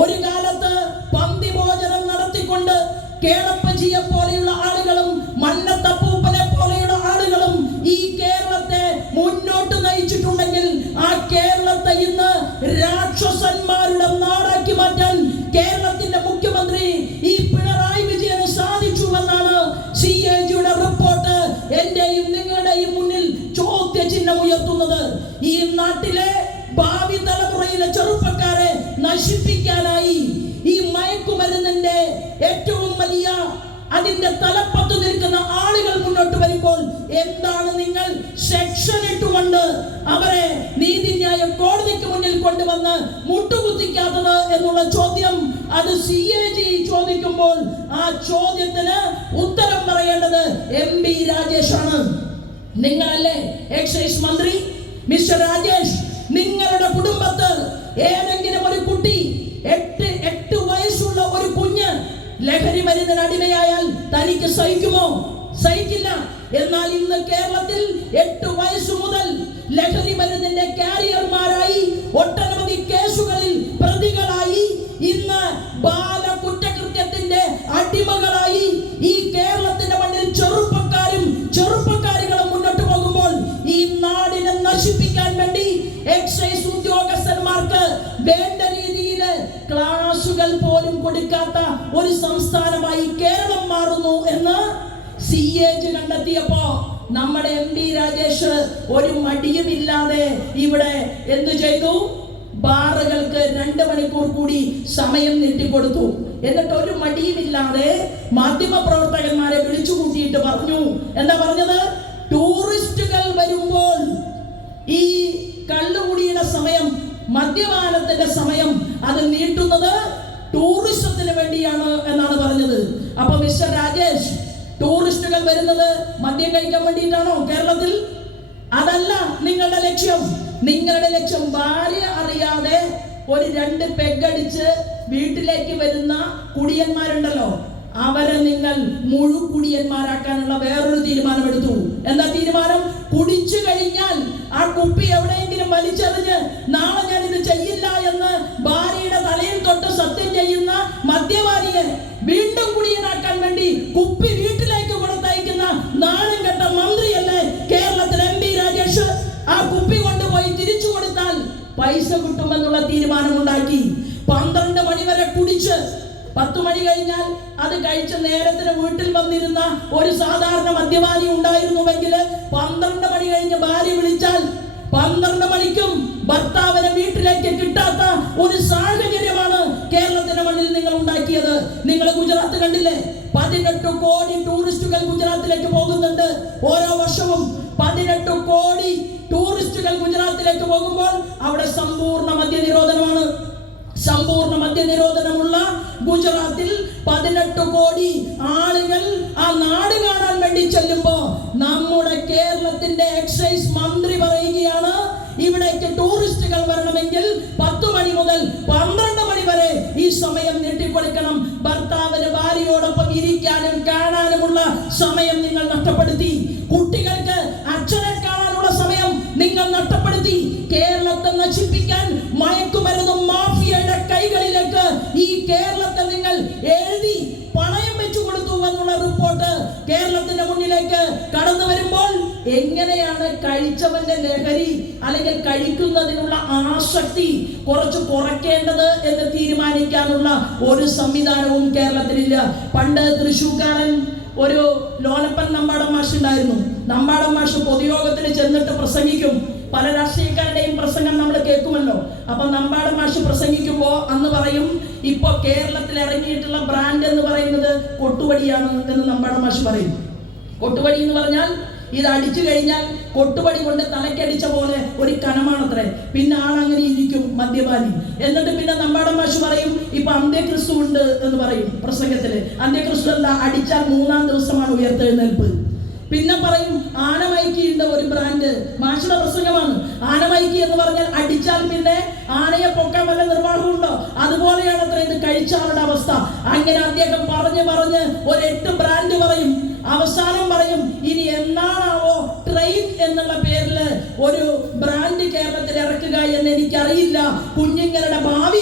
ഒരു കാലത്ത് പന്തി ഭോജനം നടത്തിക്കൊണ്ട് കേളപ്പജിയെ പോലെയുള്ള ആളുകളും മണ്ണത്തപ്പൂപ്പനെ പോലെയുള്ള ആളുകളും ഈ കേരളത്തെ മുന്നോട്ട് നയിച്ചിട്ടുണ്ടെങ്കിൽ ആ കേരളത്തെ ഇന്ന് രാക്ഷസന്മാരുടെ നാടാക്കി മാറ്റാൻ കേരളത്തിന്റെ മുഖ്യമന്ത്രി ഈ പിണറായി വിജയന് സാധിച്ചുവെന്നാണ് CAGയുടെ റിപ്പോർട്ട് എന്റെയും നിങ്ങളുടെയും മുന്നിൽ ചോദ്യചിഹ്നം ഉയർത്തുന്നത്. ഈ നാട്ടിലെ ഭാവി തലമുറയിലെ ചെറുപ്പക്കാരെ നശിപ്പിക്കാനായി ഈ മയക്കുമരുന്നിന്റെ ഏറ്റവും വലിയ അതിന്റെ തലപ്പത്ത് നിൽക്കുന്ന ആളുകൾ മുന്നോട്ട് വരുമ്പോൾ എന്താണ് നിങ്ങൾ സെക്ഷൻ ഇട്ടുകൊണ്ട് അവരെ നീതിന്യായ കോടതിക്ക് മുന്നിൽ കൊണ്ടുവന്ന് മുട്ടുകുത്തിക്കാത്തത് എന്നുള്ള ചോദ്യം അത് CAG ചോദിക്കുമ്പോൾ ആ ചോദ്യത്തിന് ഉത്തരം പറയേണ്ടത് MP രാജേഷ് ആണ്. നിങ്ങളല്ലേ എക്സൈസ് മന്ത്രി മിസ്റ്റർ രാജേഷ്? നിങ്ങളുടെ കുടുംബത്ത് ഏതെങ്കിലും ഒരു കുട്ടി 8 വയസ്സുള്ള ഒരു കുഞ്ഞ് ലഹരി മരുന്നിന് അടിമയായാൽ തനിക്ക് സഹിക്കുമോ? സഹിക്കില്ല. എന്നാൽ ഇന്ന് കേരളത്തിൽ 8 വയസ്സു മുതൽ ലഹരി മരുന്നിന്റെ കാരിയർമാരായി ഒട്ടനവധി കേസുകളിൽ പ്രതികളായി ഇന്ന് ബാല കുറ്റകൃത്യത്തിന്റെ അടിമകളായി ഈ കേരളത്തിന്റെ മണ്ണിൽ ചെറുപ്പക്കാരികളും മുന്നോട്ട് പോകുമ്പോൾ ഈ നാടിനെ നശിപ്പിക്കാൻ വേണ്ടി എക്സൈസ് ഉദ്യോഗസ്ഥന്മാർക്ക് വേണ്ട രീതിയിൽ ക്ലാസുകൾ പോലും കൊടുക്കാത്ത ഒരു സംസ്ഥാനമായി കേരളം മാറുന്നു എന്ന് CAG കണ്ടെത്തിയപ്പോ നമ്മുടെ MP രാജേഷ് ഒരു മടിയുമില്ലാതെ ഇവിടെ എന്തു ചെയ്തു? ബാറുകൾക്ക് 2 മണിക്കൂർ കൂടി സമയം നീട്ടിക്കൊടുത്തു. എന്നിട്ട് ഒരു മടിയുമില്ലാതെ മാധ്യമ പ്രവർത്തകന്മാരെ വിളിച്ചു കൂട്ടിയിട്ട് പറഞ്ഞു. എന്താ പറഞ്ഞത്? ടൂറിസ്റ്റുകൾ വരുമ്പോൾ ഈ കള്ളുകുടിയുടെ സമയം, മദ്യപാനത്തിന്റെ സമയം അത് നീട്ടുന്നത് ടൂറിസത്തിന് വേണ്ടിയാണ് എന്നാണ് പറഞ്ഞത്. അപ്പൊ മിസ്റ്റർ രാജേഷ്, ടൂറിസ്റ്റുകൾ വരുന്നത് മദ്യം കഴിക്കാൻ വേണ്ടിയിട്ടാണോ കേരളത്തിൽ? അതല്ല നിങ്ങളുടെ ലക്ഷ്യം. നിങ്ങളുടെ ലക്ഷ്യം ഭാര്യ അറിയാതെ ഒരു 2 പെഗടിച്ച് വീട്ടിലേക്ക് വരുന്ന കുടിയന്മാരുണ്ടല്ലോ, അവരെ നിങ്ങൾ മുഴുകുടിയന്മാരാക്കാനുള്ള വേറൊരു തീരുമാനമെടുത്തു. എന്താ തീരുമാനം? കുടിച്ചു കഴിഞ്ഞാൽ ആ കുപ്പി എവിടെയെങ്കിലും വലിച്ചെറിഞ്ഞ് നാളെ ഞാൻ ഇത് ചെയ്യില്ല എന്ന് ഭാര്യയുടെ തലയിൽ തൊട്ട് സത്യം ചെയ്യുന്ന മദ്യപാനിയെ വീണ്ടും കുടിയനാക്കാൻ വേണ്ടി കുപ്പി വീട്ടിലേക്ക് കൊടുത്തയക്കുന്ന നാണം കെട്ട മന്ത്രിയല്ലേ കേരളത്തിൽ MP രാജേഷ്? ആ കുപ്പി കൊണ്ടുപോയി തിരിച്ചു കൊടുത്താൽ പൈസ കിട്ടുമെന്നുള്ള തീരുമാനമുണ്ടാക്കി 12 മണി വരെ കുടിച്ച് 10 മണി കഴിഞ്ഞാൽ അത് കഴിച്ച് നേരത്തിന് വീട്ടിൽ വന്നിരുന്ന ഒരു സാധാരണ മദ്യപാനി ഉണ്ടായിരുന്നുവെങ്കിൽ 12 മണി കഴിഞ്ഞ് ഭാര്യ വിളിച്ചാൽ 12 മണിക്കും ഭർത്താവിനെ വീട്ടിലേക്ക് കിട്ടാത്ത ഒരു സാഹചര്യമാണ് കേരളത്തിന്റെ മണ്ണിൽ നിങ്ങൾ ഉണ്ടാക്കിയത്. നിങ്ങൾ ഗുജറാത്ത് കണ്ടില്ലേ? 18 കോടി ടൂറിസ്റ്റുകൾ ഗുജറാത്തിലേക്ക് പോകുന്നുണ്ട്. ഓരോ വർഷവും 18 കോടി ടൂറിസ്റ്റുകൾ ഗുജറാത്തിലേക്ക് പോകുമ്പോൾ അവിടെ സമ്പൂർണ്ണ മദ്യനിരോധനമാണ്. സമ്പൂർണ്ണ മദ്യനിരോധനമുള്ള ഗുജറാത്തിൽ 18 കോടി ആളുകൾ ആ നാട് കാണാൻ വേണ്ടി ചെല്ലുമ്പോ നമ്മുടെ കേരളത്തിന്റെ എക്സൈസ് മന്ത്രി പറയുകയാണ്, ഇവിടേക്ക് ടൂറിസ്റ്റുകൾ വരണമെങ്കിൽ 10 മണി മുതൽ 12 മണി വരെ ഈ സമയം നീട്ടിക്കൊടുക്കണം. ഭർത്താവിന് ഭാര്യയോടൊപ്പം ഇരിക്കാനും കാണാനുമുള്ള സമയം നിങ്ങൾ നഷ്ടപ്പെടുത്തി. കുട്ടികൾക്ക് അച്ഛനെ കാണാനുള്ള സമയം നിങ്ങൾ നഷ്ടപ്പെടുത്തി. കേരളത്തെ നശിപ്പിക്കാൻ മയക്കുമരുന്നും മാഫിയയുടെ കൈകളിലേക്ക് ഈ കേരളത്തെ നിങ്ങൾ എഴുതി പണയം വെച്ചു കൊടുത്തു എന്നുള്ള റിപ്പോർട്ട് കേരളത്തിന്റെ മുന്നിലേക്ക് കടന്നു വരുമ്പോൾ എങ്ങനെയാണ് കഴിച്ചവന്റെ ലഹരി അല്ലെങ്കിൽ കഴിക്കുന്നതിനുള്ള ആസക്തി കുറച്ച് കുറയ്ക്കേണ്ടത് എന്ന് തീരുമാനിക്കാനുള്ള ഒരു സംവിധാനവും കേരളത്തിലില്ല. പണ്ട് തൃശ്ശൂർക്കാരൻ ഒരു ലോലപ്പൻ നമ്പാടൻ മാഷ് ഉണ്ടായിരുന്നു. നമ്പാടൻ മാഷ് പൊതുയോഗത്തിന് ചെന്നിട്ട് പ്രസംഗിക്കും. പല രാഷ്ട്രീയക്കാരുടെയും പ്രസംഗം നമ്മൾ കേൾക്കുമല്ലോ. അപ്പൊ നമ്പാടൻ മാഷ് പ്രസംഗിക്കുമ്പോ അന്ന് പറയും, ഇപ്പൊ കേരളത്തിൽ ഇറങ്ങിയിട്ടുള്ള ബ്രാൻഡ് എന്ന് പറയുന്നത് കൊട്ടുവടിയാണ് എന്ന് നമ്പാടൻ മാഷ് പറയും. കൊട്ടുവടി എന്ന് പറഞ്ഞാൽ ഇത് അടിച്ചു കഴിഞ്ഞാൽ കൊട്ടുപടി കൊണ്ട് തലക്കടിച്ച പോലെ ഒരു കനമാണത്രേ. പിന്നെ ആളങ്ങനെ ഇരിക്കും മദ്യപാനി. എന്നിട്ട് പിന്നെ നമ്പാടൻ മാഷ് പറയും, ഇപ്പൊ അന്ത്യക്രിസ്തു ഉണ്ട് എന്ന് പറയും പ്രസംഗത്തില്. അന്ത്യക്രിസ്തു എന്താ? അടിച്ചാൽ 3-ാം ദിവസമാണ് ഉയർത്തെഴുന്നേൽപ്പ്. പിന്നെ പറയും ആനമൈക്കി ഉണ്ട് ഒരു ബ്രാൻഡ്. മാഷുടെ പ്രസംഗമാണ്. ആനമൈക്കി എന്ന് പറഞ്ഞാൽ അടിച്ചാൽ പിന്നെ ആനയെ പൊക്കാൻ വല്ല നിർവാഹമുണ്ടോ? അതുപോലെയാണ് അത്ര ഇത് കഴിച്ച ആളുടെ അവസ്ഥ. അങ്ങനെ അദ്ദേഹം പറഞ്ഞ് ഒരു 8 ബ്രാൻഡ് പറയും. അവസാനം പറയും, ഇനി എന്നാണാവോ ട്രെയിൻ എന്നുള്ള പേരിൽ ഒരു ബ്രാൻഡ് കേരളത്തിൽ ഇറക്കുക എന്ന് എനിക്കറിയില്ല. കുഞ്ഞുങ്ങളുടെ ഭാവി